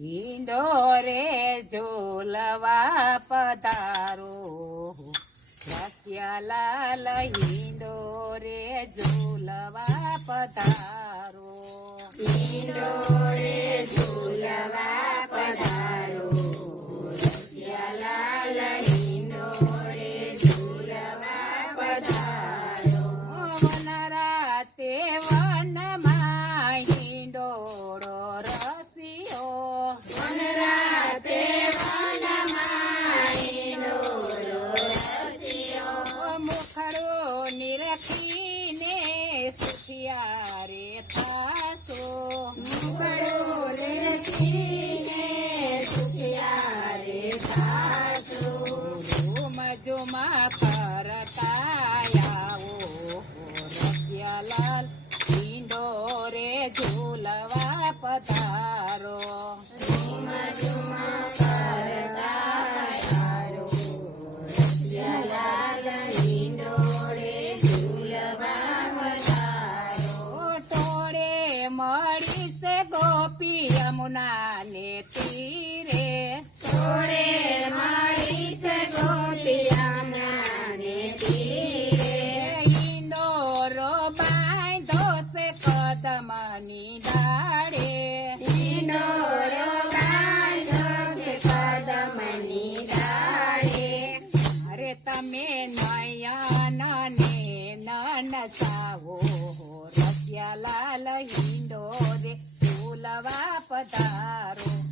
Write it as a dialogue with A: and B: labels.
A: હિંડોરે ઝોલવા પધારો. રસિયાલાલ હિંડોરે ઝોલવા પધારો. હિંડોરે ઝોલવા પધારો. રસિયાલાલ હિંડોરે ઝોલવા પધારો. નિરખીને સુખિયા રે થાસો મુખડો સુખિયા રે થાસો ઝુમ ઝુમા કરતા આવો રસિયાલાલ ઈંડોરે ઝૂલવા પધારો. ટોળે મળી છે ગોપી યમુના ને તીરે ટોળે મળી છે ગોપી યમુના ને તીરે ઈંડોરો બાંધો છે કદમની નયન ને નાના સાવો રસિયાલાલ હિંડો રે ફૂલવા પધારો